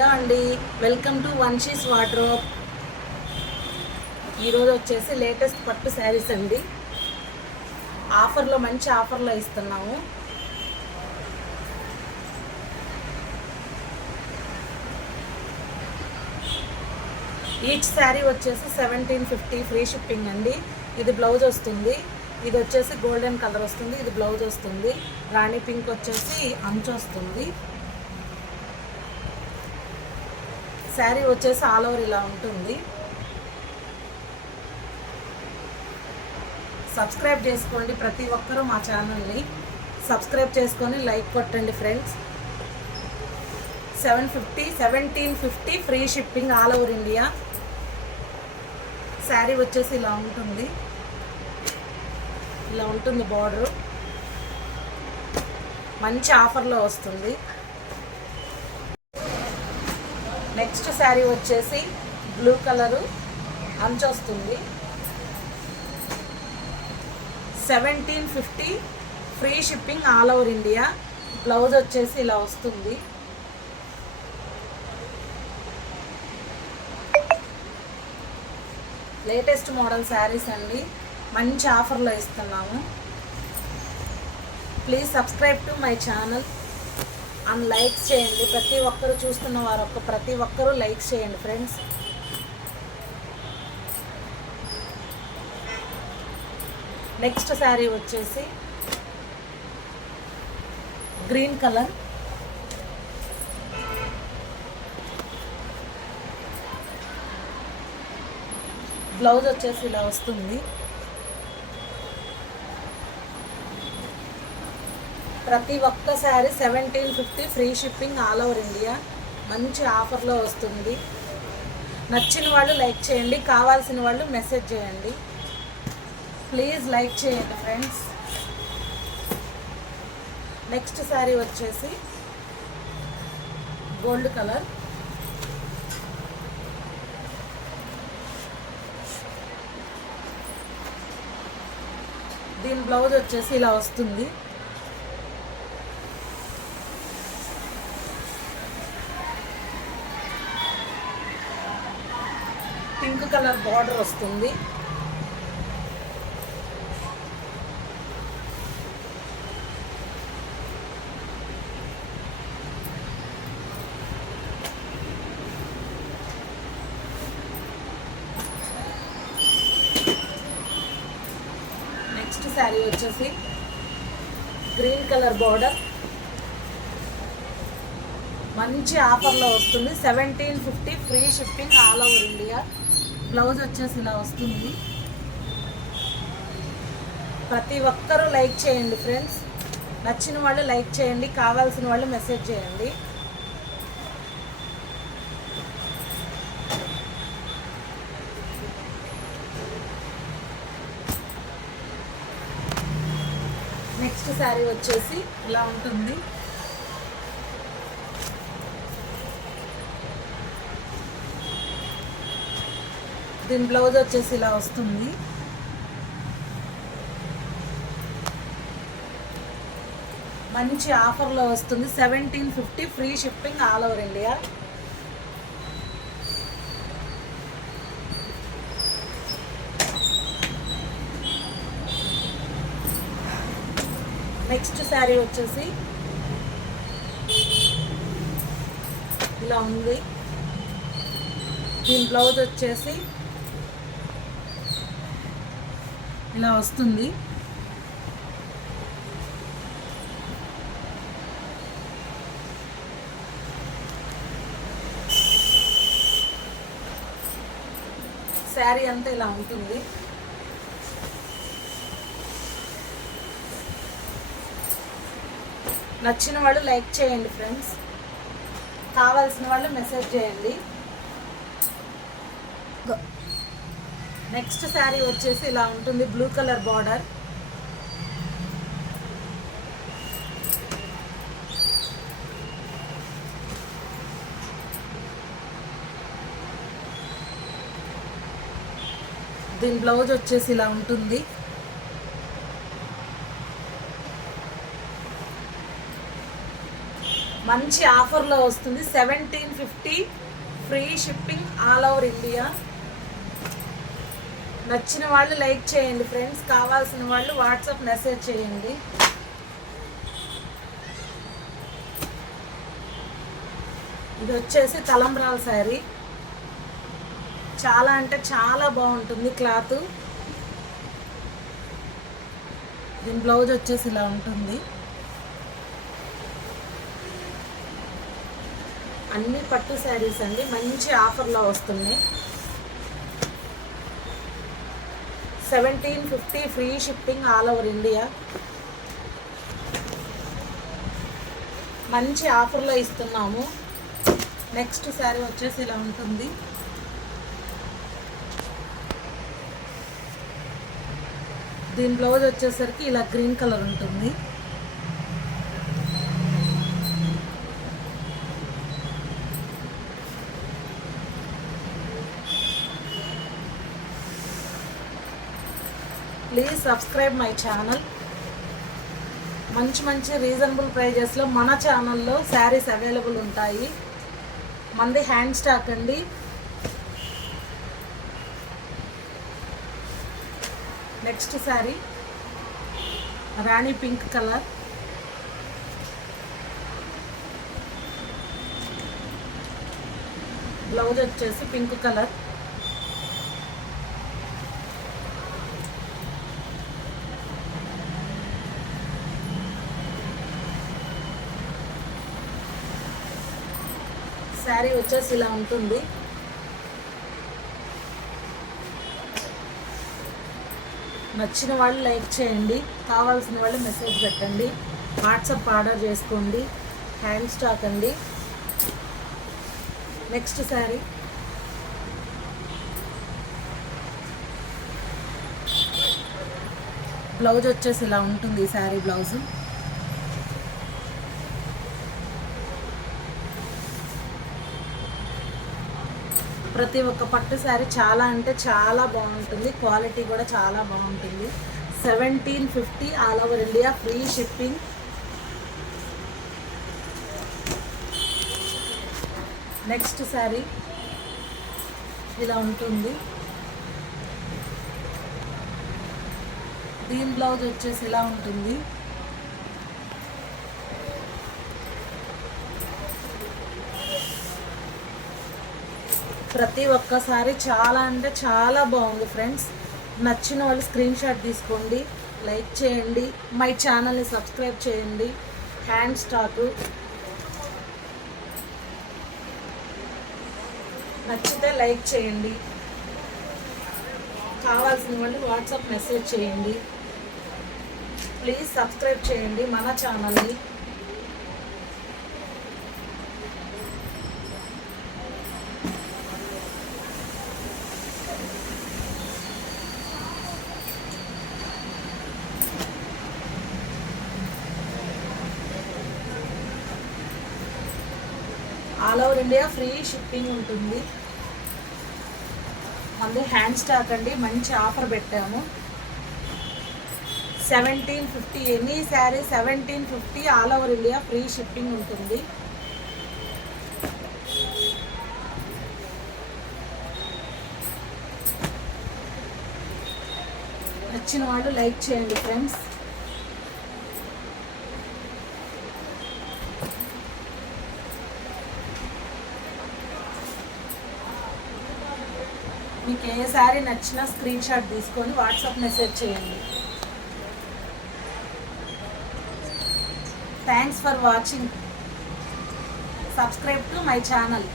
హలో అండి, welcome to వన్షీస్ వార్డ్రోబ్. ఈరోజు వచ్చేసి లేటెస్ట్ పట్టు శారీస్ అండి. ఆఫర్లో మంచి ఆఫర్లో ఇస్తున్నాము. ఈచ్ శారీ వచ్చేసి 1750 ఫ్రీ షిప్పింగ్ అండి. ఇది బ్లౌజ్ వస్తుంది. ఇది వచ్చేసి గోల్డెన్ కలర్ వస్తుంది. ఇది బ్లౌజ్ వస్తుంది. రాణి పింక్ వచ్చేసి అంచు వస్తుంది. శారీ వచ్చేసి ఆల్ ఓవర్ ఇలా ఉంటుంది. సబ్స్క్రైబ్ చేసుకోండి. ప్రతి ఒక్కరూ మా ఛానల్ని సబ్స్క్రైబ్ చేసుకొని లైక్ కొట్టండి ఫ్రెండ్స్. 1750 free shipping all over India. Sari వచ్చేసి ఇలా ఉంటుంది. ఇలా ఉంటుంది బార్డర్. మంచి ఆఫర్లో వస్తుంది. నెక్స్ట్ శారీ వచ్చేసి బ్లూ కలరు అంచు వస్తుంది. 1750 free shipping all over India. Blouse వచ్చేసి ఇలా వస్తుంది. లేటెస్ట్ మోడల్ శారీస్ అండి. మంచి ఆఫర్లో ఇస్తున్నాము. Please subscribe to my channel and likes చేయండి. ప్రతి ఒక్కరు చూస్తున్న వారు ప్రతి ఒక్కరూ లైక్స్ చేయండి ఫ్రెండ్స్. నెక్స్ట్ శారీ వచ్చేసి గ్రీన్ కలర్. బ్లౌజ్ వచ్చేసి ఇలా వస్తుంది. ప్రతి ఒక్క శారీ 1750 free shipping all over India. మంచి ఆఫర్లో వస్తుంది. నచ్చిన వాళ్ళు లైక్ చేయండి. కావాల్సిన వాళ్ళు మెసేజ్ చేయండి. ప్లీజ్ లైక్ చేయండి ఫ్రెండ్స్. నెక్స్ట్ శారీ వచ్చేసి గోల్డ్ కలర్. దీని బ్లౌజ్ వచ్చేసి ఇలా వస్తుంది. పింక్ కలర్ బార్డర్ వస్తుంది. నెక్స్ట్ శారీ వచ్చేసి గ్రీన్ కలర్ బార్డర్. మంచి ఆఫర్లో వస్తుంది. 1750 free shipping all over India. Blouse వచ్చేసి ఇలా వస్తుంది. ప్రతి ఒక్కరూ లైక్ చేయండి ఫ్రెండ్స్. నచ్చిన వాళ్ళు లైక్ చేయండి. కావాల్సిన వాళ్ళు మెసేజ్ చేయండి. నెక్స్ట్ శారీ వచ్చేసి ఇలా ఉంటుంది. దీని బ్లౌజ్ వచ్చేసి ఇలా వస్తుంది. మంచి ఆఫర్లో వస్తుంది. 1750 free shipping all over India. Next sari వచ్చేసి ఇలా ఉంది. దీని బ్లౌజ్ వచ్చేసి ఇలా వస్తుంది. శారీ అంతా ఇలా ఉంటుంది. నచ్చిన వాళ్ళు లైక్ చేయండి ఫ్రెండ్స్. కావాల్సిన వాళ్ళు మెసేజ్ చేయండి. నెక్స్ట్ శారీ వచ్చేసి ఇలా ఉంటుంది. Blue colour border. దీని బ్లౌజ్ వచ్చేసి ఇలా ఉంటుంది. మంచి ఆఫర్లో వస్తుంది. 1750 free shipping all over India. నచ్చిన వాళ్ళు లైక్ చేయండి ఫ్రెండ్స్. కావాల్సిన వాళ్ళు వాట్సాప్ మెసేజ్ చేయండి. ఇది వచ్చేసి తలంబ్రాల శారీ. చాలా అంటే చాలా బాగుంటుంది క్లాత్. దీని బ్లౌజ్ వచ్చేసి ఇలా ఉంటుంది. అన్ని పట్టు శారీస్ అండి, మంచి ఆఫర్లో వస్తున్నాయి. 1750 free shipping all over India. మంచి ఆఫర్లో ఇస్తున్నాము. నెక్స్ట్ శారీ వచ్చేసి ఇలా ఉంటుంది. దీని బ్లౌజ్ వచ్చేసరికి ఇలా గ్రీన్ కలర్ ఉంటుంది. Please subscribe my channel. మంచి మంచి రీజనబుల్ ప్రైజెస్లో మన ఛానల్లో శారీస్ అవైలబుల్ ఉంటాయి. మనది హ్యాండ్ స్టాక్ అండి. నెక్స్ట్ శారీ రాణి పింక్ కలర్. బ్లౌజ్ వచ్చేసి పింక్ కలర్. శారీ వచ్చేసి ఇలా ఉంటుంది. నచ్చిన వాళ్ళు లైక్ చేయండి. కావాల్సిన వాళ్ళు మెసేజ్ పెట్టండి. వాట్సాప్ ఆర్డర్ చేసుకోండి. హ్యాండ్ స్టాక్ అండి. నెక్స్ట్ శారీ బ్లౌజ్ వచ్చేసి ఇలా ఉంటుంది. ఈ శారీ బ్లౌజు ప్రతి ఒక్క పట్టు శారీ చాలా అంటే చాలా బాగుంటుంది. క్వాలిటీ కూడా చాలా బాగుంటుంది. 1750 all over India free shipping. Next sari ఇలా ఉంటుంది. దీని బ్లౌజ్ వచ్చేసి ఇలా ఉంటుంది. ప్రతి ఒక్కసారి చాలా అంటే చాలా బాగుంది ఫ్రెండ్స్. నచ్చిన వాళ్ళు స్క్రీన్ షాట్ తీసుకోండి, లైక్ చేయండి, మై ఛానల్ని సబ్స్క్రైబ్ చేయండి. హ్యాండ్ స్టాకు నచ్చితే లైక్ చేయండి. కావాల్సిన వాళ్ళు వాట్సాప్ మెసేజ్ చేయండి. ప్లీజ్ సబ్స్క్రైబ్ చేయండి మన ఛానల్ని. All over India free shipping ఉంటుంది. మనది హ్యాండ్ స్టాక్ అండి. మంచి ఆఫర్ పెట్టాము. 1750 ఎనీ sari 1750 all over India free shipping ఉంటుంది. నచ్చిన వాళ్ళు లైక్ చేయండి ఫ్రెండ్స్. మీకు ఏ శారీ నచ్చినా స్క్రీన్ షాట్ తీసుకొని వాట్సాప్ మెసేజ్ చేయండి. Thanks for watching. Subscribe to my channel.